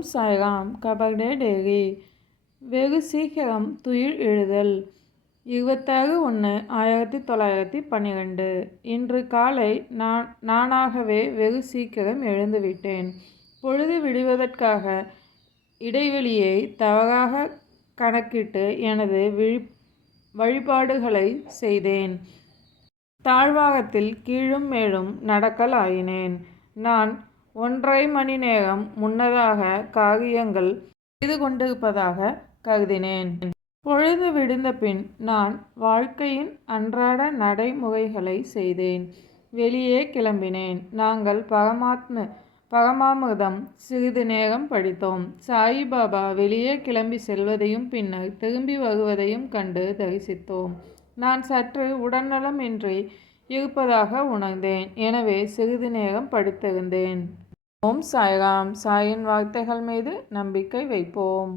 ஓம் சாய்ராம் கபர்டே டேரி வெகு சீக்கிரம் துயில் எழுதல். இருபத்தாறு ஒன்று ஆயிரத்தி தொள்ளாயிரத்தி பன்னிரெண்டு. இன்று காலை நான் நானாகவே வெகு சீக்கிரம் எழுந்துவிட்டேன். பொழுது விடுவதற்காக இடைவெளியை தவறாக கணக்கிட்டு எனது விழி வழிபாடுகளை செய்தேன். தாழ்வாகத்தில் கீழும் மேலும் நடக்கல் ஆயினேன் நான் ஒன்றரை மணி நேரம் முன்னதாக காரியங்கள் செய்து கொண்டிருப்பதாக கருதினேன். பொழுது விடுந்த பின் நான் வாழ்க்கையின் அன்றாட நடைமுறைகளை செய்தேன். வெளியே கிளம்பினேன். நாங்கள் பரமாத்ம பரமாமிர்தம் சிறிது நேரம் படித்தோம். சாயிபாபா வெளியே கிளம்பி செல்வதையும் பின்னர் திரும்பி வருவதையும் கண்டு தரிசித்தோம். நான் சற்று உடல்நலமின்றி இருப்பதாக உணர்ந்தேன். எனவே சிறிது நேரம் படுத்திருந்தேன். ஓம் சாய்ராம். சாயின் வார்த்தைகள் மீது நம்பிக்கை வைப்போம்.